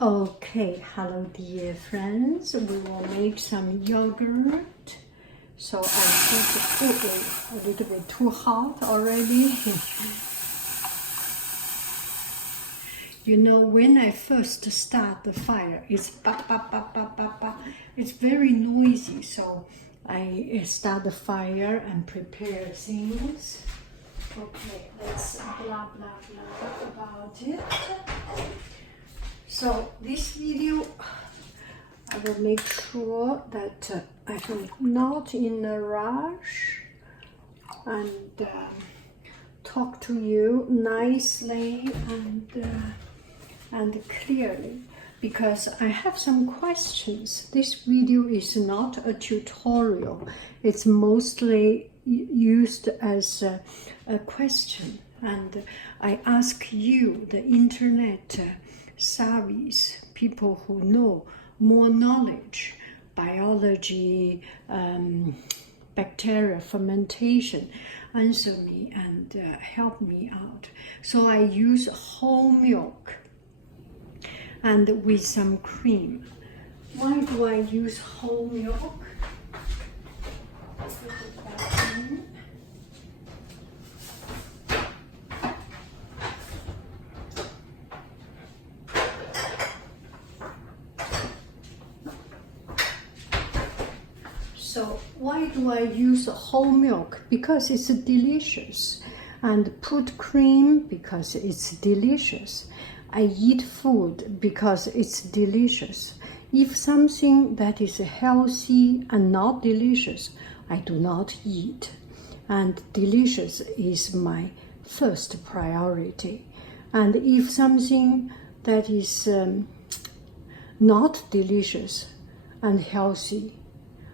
Okay, hello dear friends. We will make some yogurt. So I put it a little bit too hot already. You know, when I first start the fire, it's ba ba ba ba ba ba. It's very noisy. So I start the fire and prepare things. Okay, let's blah blah blah about it. So this video, I will make sure that I am not in a rush and talk to you nicely and clearly, because I have some questions. This video is not a tutorial. It's mostly used as a question, and I ask you, the internet savvies, people who know more knowledge, biology, bacteria, fermentation, answer me and help me out. So I use whole milk and with some cream. Why do I use whole milk? Put it back in. So why do I use whole milk? Because it's delicious. And put cream because it's delicious. I eat food because it's delicious. If something that is healthy and not delicious, I do not eat. And delicious is my first priority. And if something that is not delicious and healthy,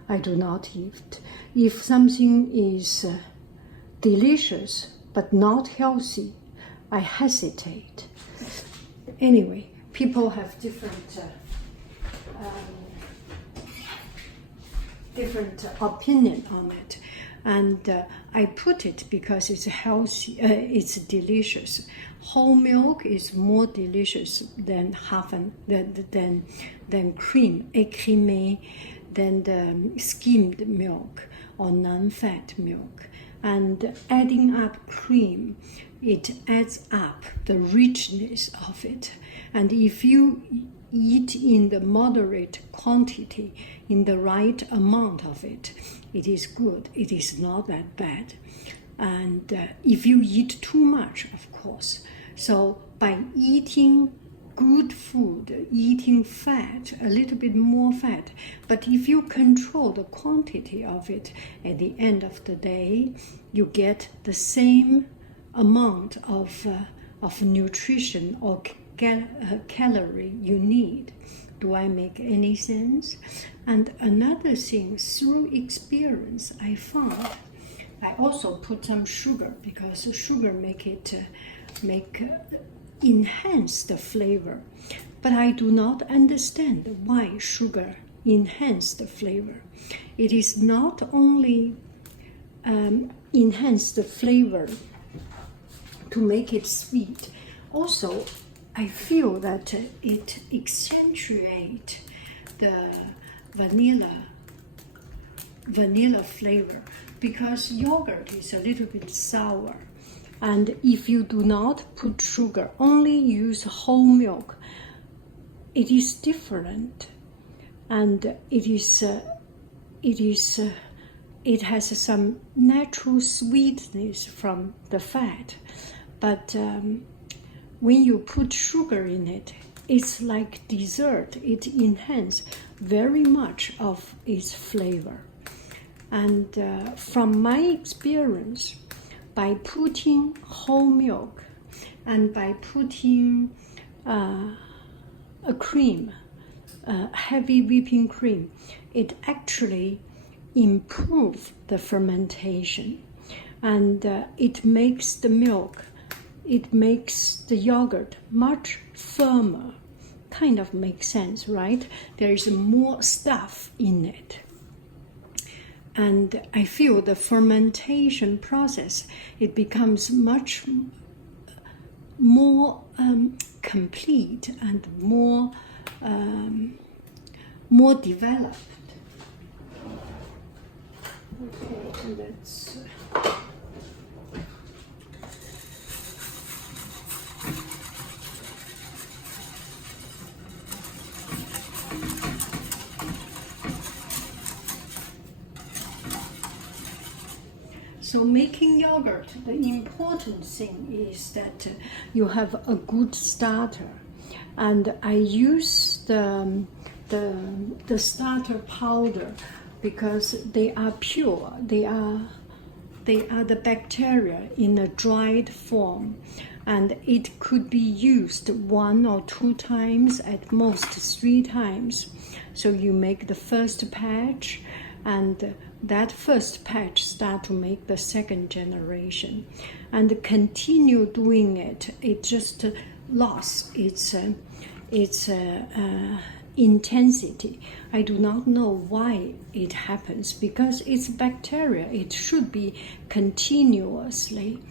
I do not eat. If something is delicious but not healthy, I hesitate. Anyway, people have different opinion on it, and I put it because it's healthy. It's delicious. Whole milk is more delicious than than cream, écrémé, than the skimmed milk or non-fat milk. And adding up cream, it adds up the richness of it. And if you eat in the moderate quantity, in the right amount of it, it is good. It is not that bad. And if you eat too much, of course. So by eating good food, eating fat, a little bit more fat, but if you control the quantity of it, at the end of the day, you get the same amount of nutrition or calorie you need. Do I make any sense? And another thing, through experience, I found, I also put some sugar because sugar enhance the flavor. But I do not understand why sugar enhance the flavor. It is not only enhance the flavor to make it sweet. Also, I feel that it accentuates the vanilla flavor, because yogurt is a little bit sour. And if you do not put sugar, only use whole milk, it is different, and it has some natural sweetness from the fat. But when you put sugar in it, it's like dessert. It enhances very much of its flavor. And from my experience, by putting whole milk and by putting a cream, heavy whipping cream, it actually improves the fermentation, and it makes the milk, it makes the yogurt much firmer. Kind of makes sense, right? There is more stuff in it. And I feel the fermentation process, it becomes much more complete and more more developed. Okay, let's. So making yogurt, the important thing is that you have a good starter, and I use the starter powder because they are pure. They are the bacteria in a dried form, and it could be used 1 or 2 times, at most 3 times. So you make the first batch, and that first batch start to make the second generation, and continue doing it. It just lost its intensity. I do not know why it happens, because it's bacteria. It should be continuously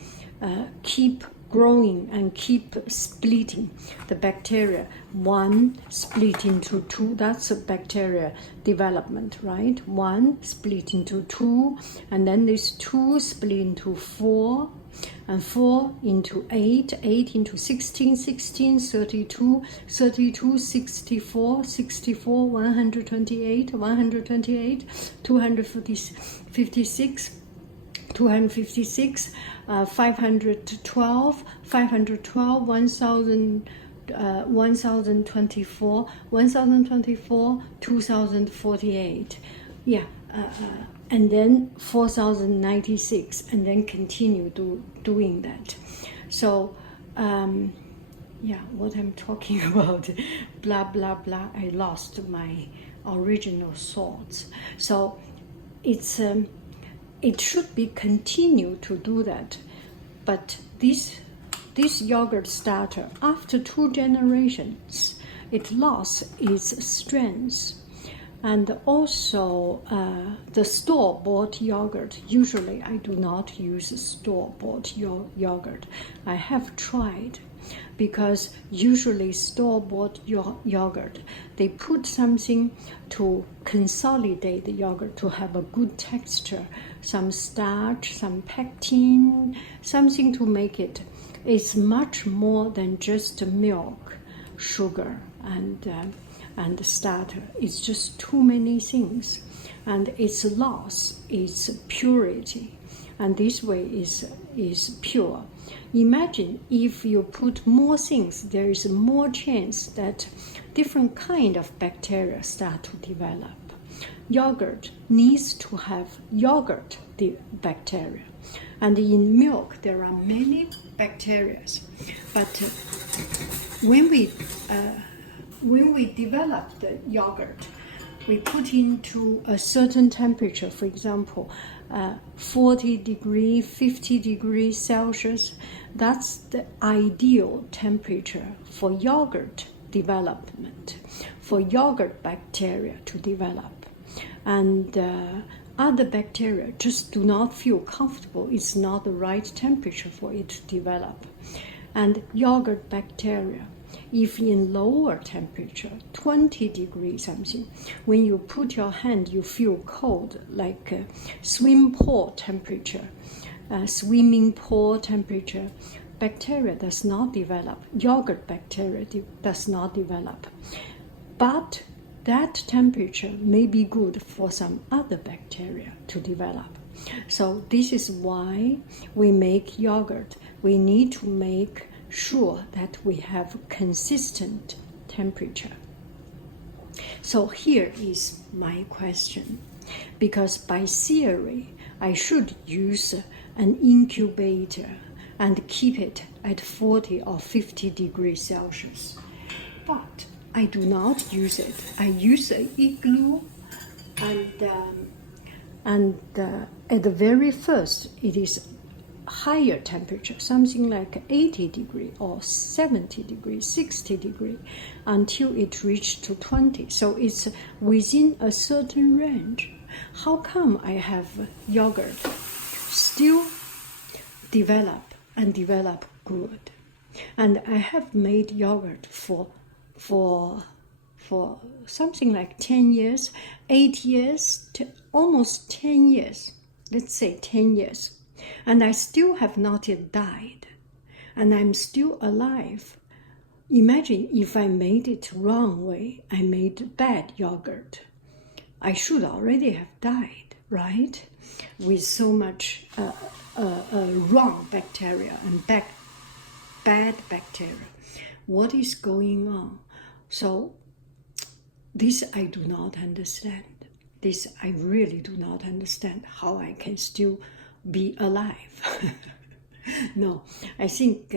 keep growing and keep splitting. The bacteria, 1 split into 2, that's a bacteria development, right? 1 split into 2, and then this 2 split into 4, and 4 into 8, 8 into 16, 16, 32, 32, 64, 64, 128, 128, 256, 256, 512, 512, 1000, 1024, 1024, 2048. Yeah, and then 4096, and then continue doing that. So, yeah, what I'm talking about, blah, blah, blah, I lost my original thoughts. So, it should be continued to do that, but this yogurt starter, after 2 generations, it lost its strength. And also the store-bought yogurt, usually I do not use store-bought yogurt. I have tried, because usually store-bought yogurt, they put something to consolidate the yogurt to have a good texture, some starch, some pectin, something to make it. It's much more than just milk, sugar, and starter. It's just too many things, and its loss its purity, and this way is pure. Imagine if you put more things, there is more chance that different kind of bacteria start to develop. Yogurt needs to have yogurt bacteria, and in milk there are many bacteria, but when we develop the yogurt, we put into a certain temperature, for example, 40 degrees, 50 degrees Celsius. That's the ideal temperature for yogurt development, for yogurt bacteria to develop. And other bacteria just do not feel comfortable. It's not the right temperature for it to develop. And yogurt bacteria, if in lower temperature, 20 degrees something, when you put your hand, you feel cold, like swim pool temperature, swimming pool temperature. Bacteria does not develop. Yogurt bacteria does not develop. But that temperature may be good for some other bacteria to develop. So this is why we make yogurt. We need to make sure that we have consistent temperature. So here is my question, because by theory I should use an incubator and keep it at 40 or 50 degrees Celsius, but I do not use it. I use an igloo, and at the very first it is higher temperature, something like 80 degrees or 70 degrees, 60 degrees, until it reached to 20. So it's within a certain range. How come I have yogurt still develop good? And I have made yogurt for for something like 10 years, 8 years, to almost 10 years, let's say 10 years. And I still have not yet died, and I'm still alive. Imagine if I made it wrong way, I made bad yogurt. I should already have died, right? With so much wrong bacteria and bad bacteria. What is going on? So this I do not understand. This I really do not understand how I can still be alive. No, I think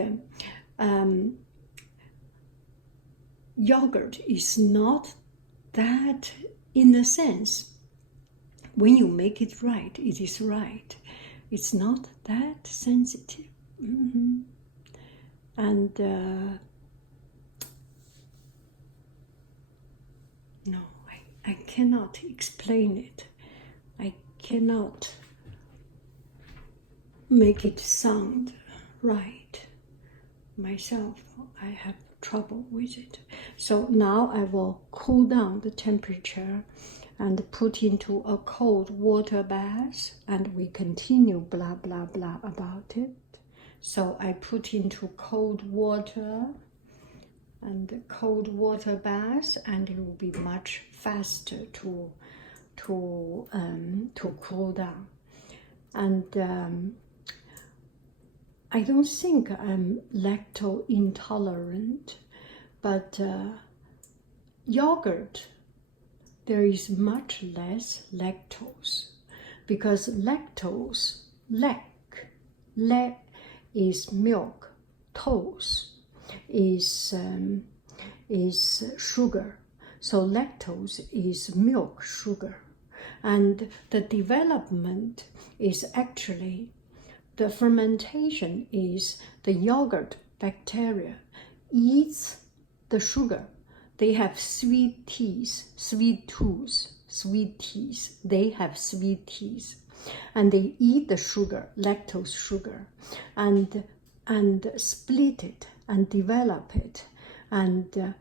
yogurt is not that, in a sense, when you make it right, it is right. It's not that sensitive. Mm-hmm. And no, I cannot explain it. I cannot make it sound right myself. I have trouble with it. So now I will cool down the temperature and put into a cold water bath, and we continue blah blah blah about it. So I put into cold water and cold water bath, and it will be much faster to cool down. And I don't think I'm lactose intolerant, but yogurt, there is much less lactose, because lactose, lac is milk, tose is sugar. So lactose is milk sugar, and the development is actually, the fermentation is the yogurt bacteria eats the sugar. They have sweet teeth, sweet tooth, sweet teeth. They have sweet teeth, and they eat the sugar, lactose sugar, and split it and develop it, and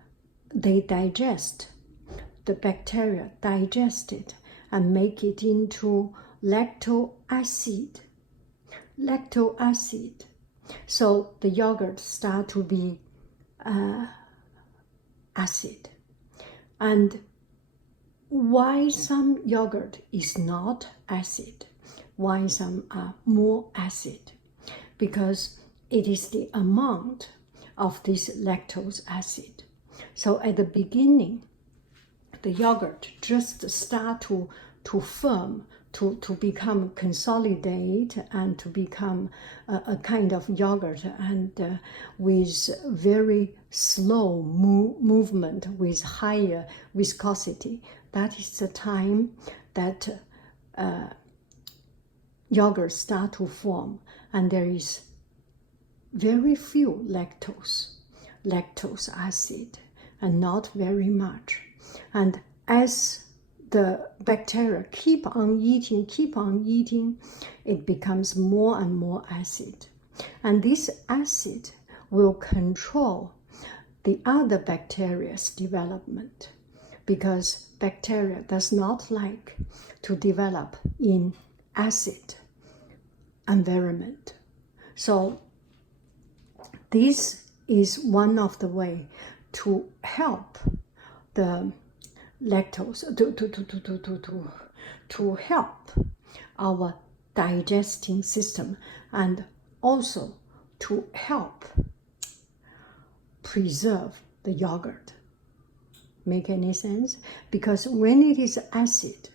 they digest the bacteria, digest it and make it into lactic acid. So the yogurt start to be acid. And why some yogurt is not acid, why some are more acid? Because it is the amount of this lactose acid. So at the beginning, the yogurt just start to form, to become consolidate and to become a kind of yogurt, and with very slow movement, with higher viscosity. That is the time that yogurt start to form, and there is very few lactose acid, and not very much. And as the bacteria keep on eating, it becomes more and more acid. And this acid will control the other bacteria's development, because bacteria does not like to develop in acid environment. So this is one of the way to help the lactose, to help our digesting system, and also to help preserve the yogurt. Make any sense? Because when it is acid,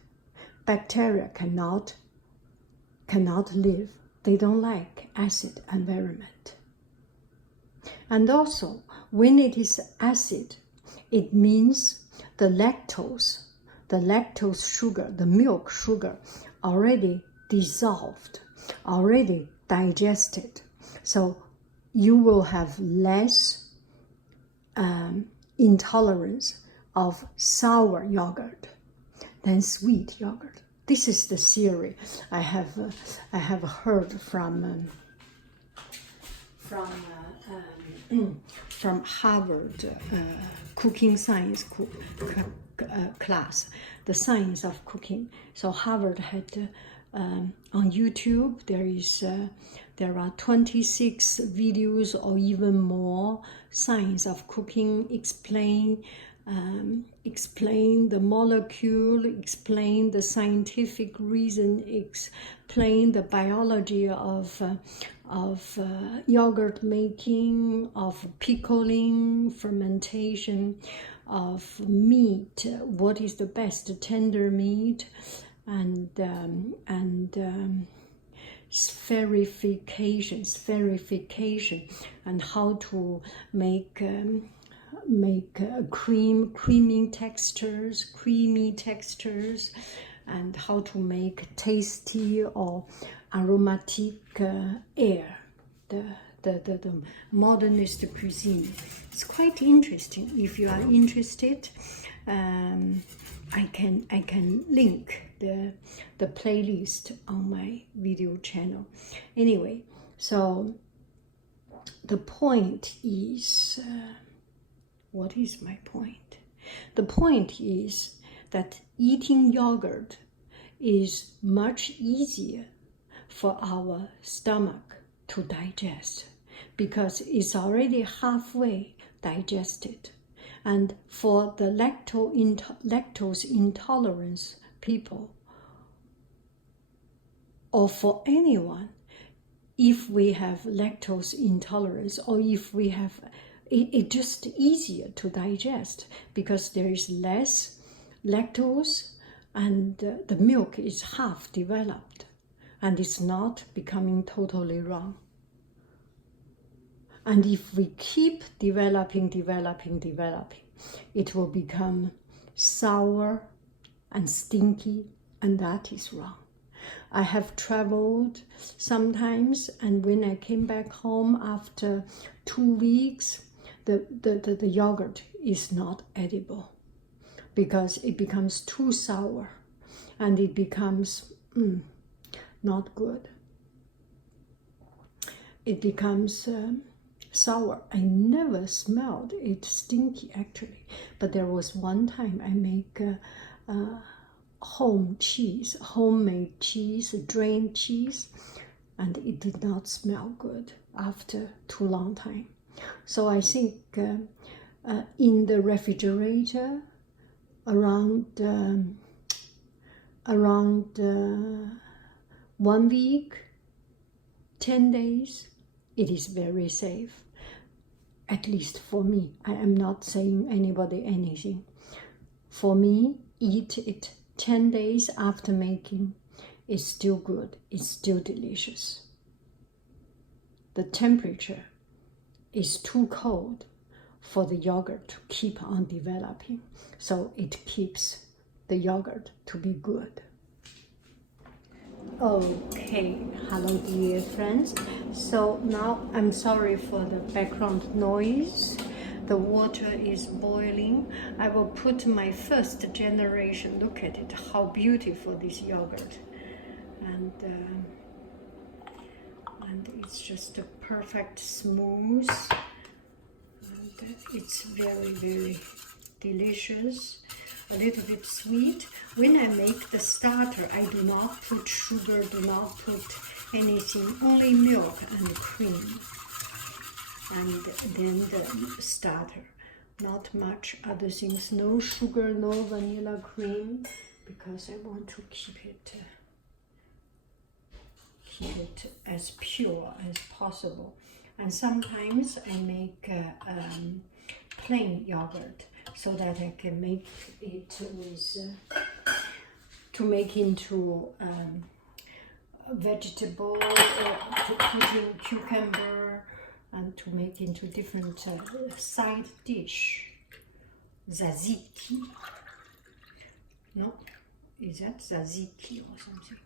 bacteria cannot live. They don't like acid environment. And also, when it is acid, it means the lactose sugar, the milk sugar, already dissolved, already digested. So you will have less intolerance of sour yogurt than sweet yogurt. This is the theory I have heard from from Harvard cooking science class, the science of cooking. So Harvard had on YouTube there are 26 videos or even more science of cooking, explain the molecule, explain the scientific reason, explain the biology of yogurt making, of pickling, fermentation, of meat, what is the best tender meat, and spherification, and how to make creamy textures, and how to make tasty or aromatic air, the modernist cuisine. It's quite interesting. If you are interested, I can link the playlist on my video channel. Anyway, so the point is, what is my point? The point is that eating yogurt is much easier for our stomach to digest because it's already halfway digested. And for the lactose intolerance people, or for anyone, if we have lactose intolerance, or if we have, it's just easier to digest because there is less lactose and the milk is half developed and it's not becoming totally wrong. And if we keep developing, it will become sour and stinky, and that is wrong. I have traveled sometimes, and when I came back home after 2 weeks, the yogurt is not edible because it becomes too sour and it becomes not good. It becomes sour. I never smelled it stinky actually, but there was one time I make homemade cheese, drained cheese, and it did not smell good after too long time. So I think in the refrigerator around 1 week, 10 days, it is very safe. At least for me. I am not saying anybody anything. For me, eat it 10 days after making. It's still good. It's still delicious. The temperature is too cold for the yogurt to keep on developing. So it keeps the yogurt to be good. Okay, hello dear friends. So now I'm sorry for the background noise. The water is boiling. I will put my first generation. Look at it, how beautiful this yogurt. And it's just a perfect smooth. And it's very, very delicious. A little bit sweet. When I make the starter, I do not put sugar, do not put anything, only milk and cream. And then the starter. Not much other things, no sugar, no vanilla cream, because I want to keep it as pure as possible. And sometimes I make plain yogurt, so that I can make it with to make into vegetable, to put in cucumber, and to make into different side dish. Tzatziki. No, is that tzatziki or something?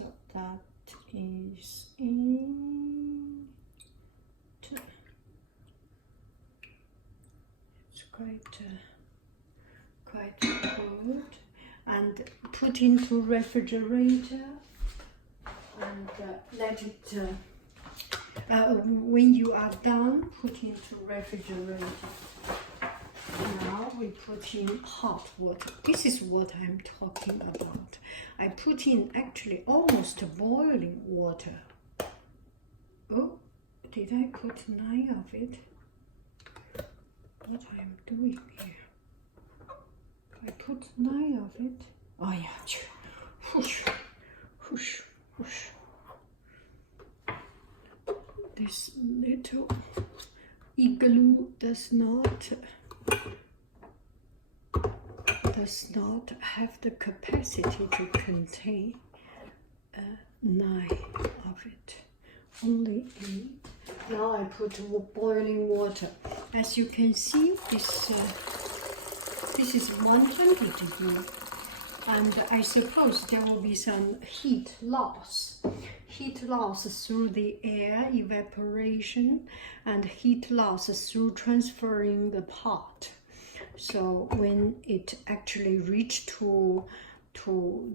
So that is in. It's quite good, and put into refrigerator and let it. When you are done, put into refrigerator. Now we put in hot water. This is what I'm talking about. I put in actually almost boiling water. Oh, did I put 9 of it? What I'm doing here? I put 9 of it. Oh yeah, whoosh, whoosh, whoosh. This little igloo does not have the capacity to contain 9 of it. Only 8. Now I put boiling water. As you can see, this is 100 degrees, and I suppose there will be some heat loss. Heat loss through the air evaporation and heat loss through transferring the pot. So when it actually reach to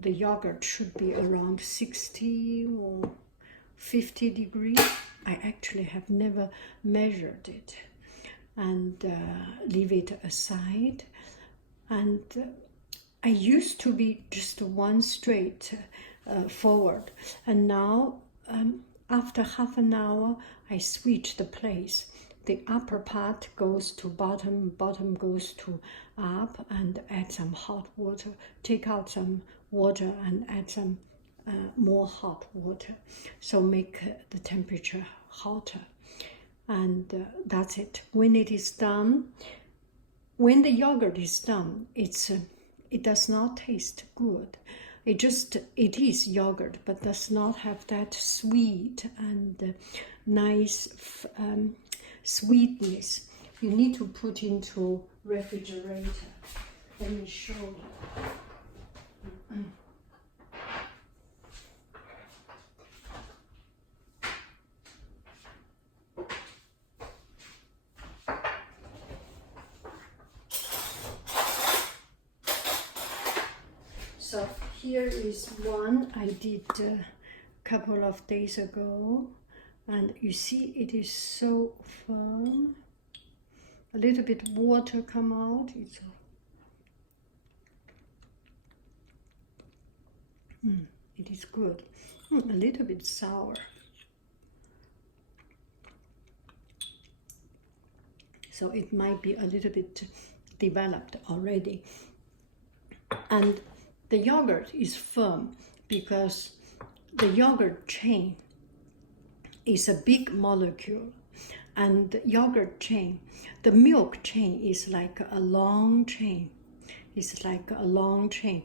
the yogurt should be around 60 or 50 degrees. I actually have never measured it, and leave it aside. And I used to be just one straight forward, and now after half an hour I switch the place. The upper part goes to bottom, bottom goes to up, and add some hot water. Take out some water and add some more hot water. So make the temperature hotter. And that's it. When it is done, when the yogurt is done, it does not taste good. It is yogurt, but does not have that sweet and nice sweetness. You need to put into refrigerator. Let me show you. So here is one I did a couple of days ago, and you see it is so firm. A little bit water come out. It is good. A little bit sour. So it might be a little bit developed already. And the yogurt is firm because the yogurt chain is a big molecule, and the yogurt chain, the milk chain is like a long chain. It's like a long chain.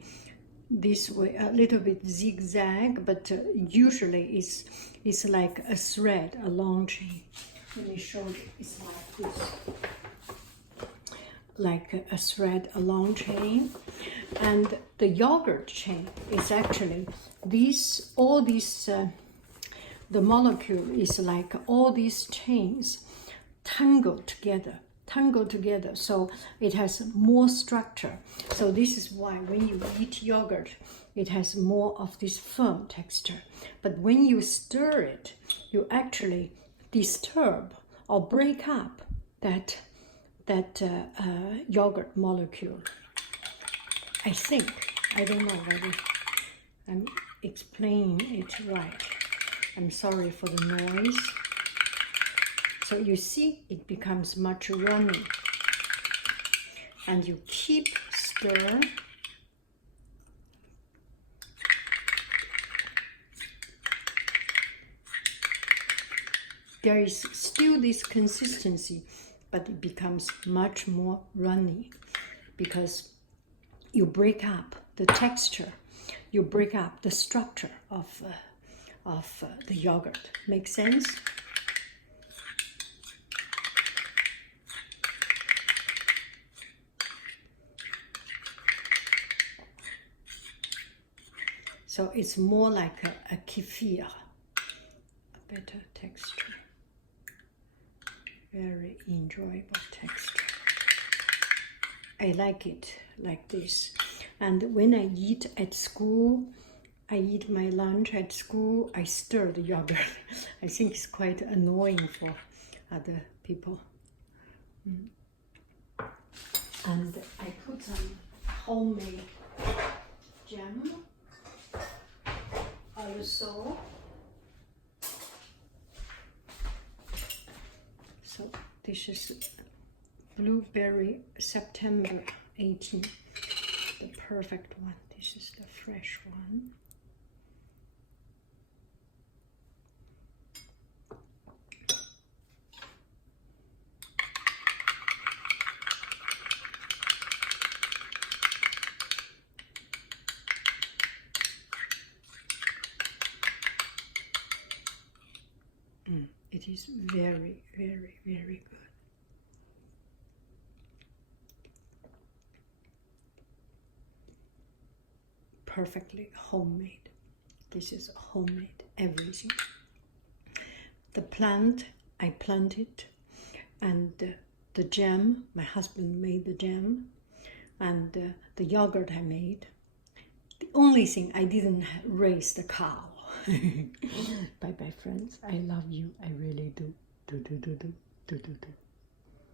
This way, a little bit zigzag, but usually it's like a thread, a long chain. Let me show you. It's like this, like a thread, a long chain. And the yogurt chain is actually all these, the molecule is like all these chains tangled together, so it has more structure. So this is why when you eat yogurt, it has more of this firm texture. But when you stir it, you actually disturb or break up that yogurt molecule. I think, I don't know whether I'm explaining it right. I'm sorry for the noise. So you see, it becomes much runny. And you keep stirring. There is still this consistency, but it becomes much more runny because you break up the texture, you break up the structure of the yogurt. Make sense? So So it's more like a kefir, a better texture. Very enjoyable texture. I like it like this. And when I eat at school, I eat my lunch at school, I stir the yogurt. I think it's quite annoying for other people. And I put some homemade jam also. So this is blueberry September 18, the perfect one. This is the fresh one. It is very, very, very good. Perfectly homemade. This is homemade, everything. The plant, I planted, and the jam, my husband made the jam, and the yogurt I made. The only thing, I didn't raise the cow. Bye bye, friends. I love you. I really do. Do.